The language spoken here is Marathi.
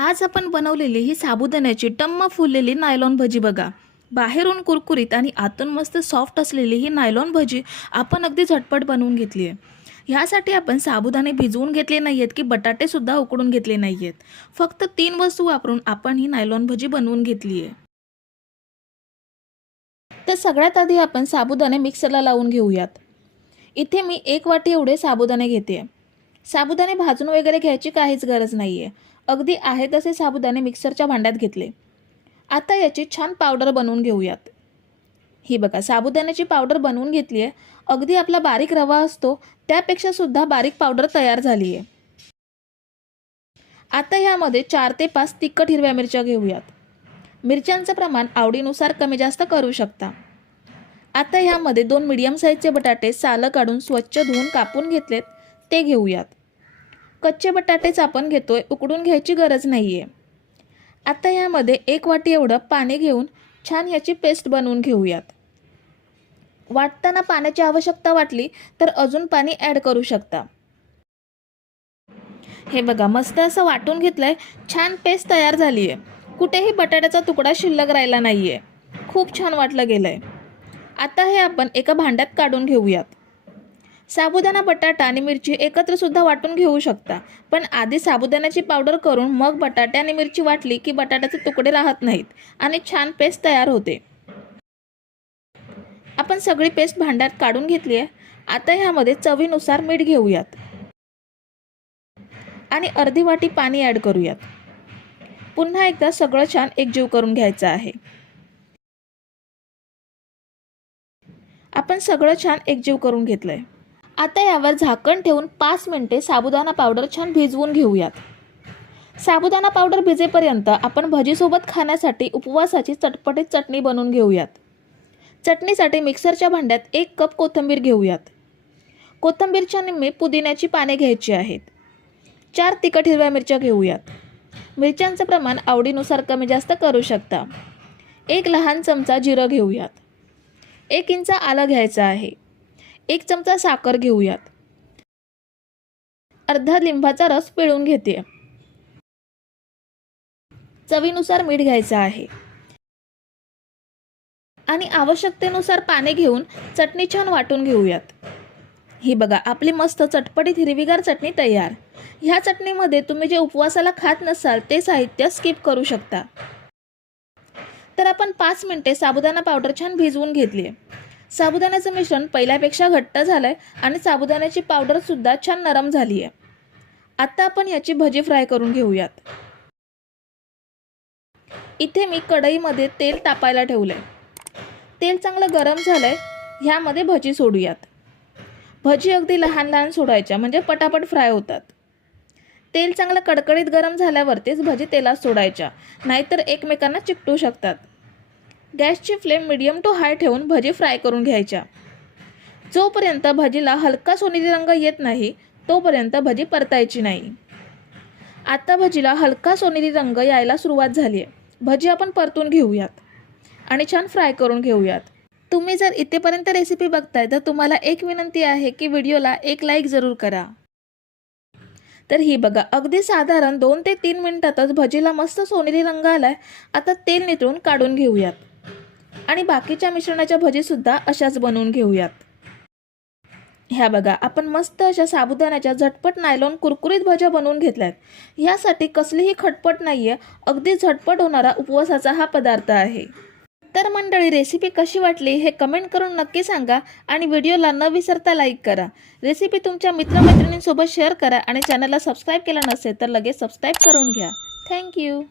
आज आपण बनवलेली ही साबुदाण्याची टम्म फुललेली नायलॉन भजी बघा। बाहेरून कुरकुरीत आणि आतून मस्त सॉफ्ट असलेली ही नायलॉन भजी आपण अगदी झटपट बनवून घेतली आहे। ह्यासाठी आपण साबुदाणे भिजवून घेतले नाहीयेत की बटाटे सुद्धा उकडून घेतले नाहीयेत। फक्त 3 वस्तू वापरून आपण ही नायलॉन भजी बनवून घेतली आहे। तर सगळ्यात आधी आपण साबुदाणे मिक्सरला लावून घेऊयात। इथे मी 1 वाटी एवढे साबुदाणे घेते। साबुदाणे भाजून वगैरे घ्यायची काहीच गरज नाहीये। अगदी आहे तसे साबुदाणे मिक्सरच्या भांड्यात घेतले। आता याची छान पावडर बनवून घेऊयात। ही बघा साबुदाण्याची पावडर बनवून घेतली आहे। अगदी आपला बारीक रवा असतो त्यापेक्षा सुद्धा बारीक पावडर तयार झाली आहे। आता यामध्ये 4 ते 5 तिखट हिरव्या मिरच्या घेऊयात। मिरच्यांचं प्रमाण आवडीनुसार कमी जास्त करू शकता। आता यामध्ये 2 मीडियम साईजचे बटाटे सालं काढून स्वच्छ धुवून कापून घेतलेत ते घेऊयात। कच्चे बटाटेच आपण घेतोय, उकडून घ्यायची गरज नाहीये। आता यामध्ये 1 वाटी एवढं पाणी घेऊन छान याची पेस्ट बनवून घेऊयात। वाटताना पाण्याची आवश्यकता वाटली तर अजून पाणी ॲड करू शकता। हे बघा मस्त असं वाटून घेतलंय, छान पेस्ट तयार झाली आहे। कुठेही बटाट्याचा तुकडा शिल्लक राहिला नाहीये, खूप छान वाटलं गेलंय। आता हे आपण एका भांड्यात काढून घेऊयात। साबुदाणा, बटाटा आणि मिरची एकत्र सुद्धा वाटून घेऊ शकता, पण आधी साबुदाण्याची पावडर करून मग बटाटे आणि मिरची वाटली की बटाट्याचे तुकडे राहत नाहीत आणि छान पेस्ट तयार होते। आपण सगळी पेस्ट भांड्यात काढून घेतली आहे। आता ह्यामध्ये चवीनुसार मीठ घेऊयात आणि अर्धी वाटी पाणी ॲड करूयात। पुन्हा एकदा सगळं छान एकजीव करून घ्यायचं आहे। आपण सगळं छान एकजीव करून घेतलंय। आता यावर झाकण ठेवून 5 मिनिटे साबुदाणा पावडर छान भिजवून घेऊयात। साबुदाणा पावडर भिजेपर्यंत आपण भजीसोबत खाण्यासाठी उपवासाची चटपटीत चटणी बनवून घेऊयात। चटणीसाठी मिक्सरच्या भांड्यात 1 कप कोथिंबीर घेऊयात। कोथिंबीरच्या निम्मे पुदिन्याची पाने घ्यायची आहेत। 4 तिखट हिरव्या मिरच्या घेऊयात। मिरच्यांचं प्रमाण आवडीनुसार कमी जास्त करू शकता। 1 लहान चमचा जिरं घेऊयात। 1 इंच आलं घ्यायचं आहे। 1 चमचा साखर घेऊयात। अर्धा लिंबाचा रस पिळून घेते। चवीनुसार मीठ घ्यायचं आहे आणि आवश्यकतेनुसार पाणी घेऊन चटणी छान वाटून घेऊयात। ही बघा आपली मस्त चटपटीत हिरवीगार चटणी तयार। ह्या चटणीमध्ये तुम्ही जे उपवासाला खात नसाल ते साहित्य स्किप करू शकता। तर आपण 5 मिनिटे साबुदाणा पावडर छान भिजवून घेतली आहे। साबुदाण्याचं मिश्रण पहिल्यापेक्षा घट्ट झालंय आणि साबुदाण्याची पावडर सुद्धा छान नरम झाली आहे। आता आपण याची भजी फ्राय करून घेऊयात। इथे मी कढईमध्ये तेल तापायला ठेवलंय। तेल चांगलं गरम झालंय, ह्यामध्ये भजी सोडूयात। भजी अगदी लहान लहान सोडायच्या म्हणजे पटापट फ्राय होतात। तेल चांगलं कडकडीत गरम झाल्यावरतीच भजी तेलात सोडायच्या, नाहीतर एकमेकांना चिकटू शकतात। गॅसची फ्लेम मीडियम टू हाय ठेवून भजी फ्राय करून घ्यायच्या। जोपर्यंत भजीला हलका सोनेरी रंग येत नाही तोपर्यंत भजी परतायची नाही। आता भजीला हलका सोनेरी रंग यायला सुरुवात झाली आहे। भजी आपण परतून घेऊयात आणि छान फ्राय करून घेऊयात। तुम्ही जर इथेपर्यंत रेसिपी बघताय तर तुम्हाला एक विनंती आहे की व्हिडिओला एक लाईक जरूर करा। तर ही बघा अगदी साधारण 2 ते 3 मिनिटातच भजीला मस्त सोनेरी रंग आलाय। आता तेल नितळून काढून घेऊयात आणि बाकीच्या मिश्रणाच्या भजी सुद्धा अशाच बनवून घेऊयात। ह्या बघा आपण मस्त अशा साबुदाण्याच्या झटपट नायलॉन कुरकुरीत भज्या बनवून घेतल्यात। यासाठी कसलीही खटपट नाहीये, अगदी झटपट होणारा उपवासाचा हा पदार्थ आहे। तर मंडळी रेसिपी कशी वाटली हे कमेंट करून नक्की सांगा आणि व्हिडिओला न विसरता लाईक करा। रेसिपी तुमच्या मित्रमैत्रिणींसोबत शेअर करा आणि चॅनलला सबस्क्राईब केलं नसेल तर लगेच सबस्क्राईब करून घ्या। थँक्यू।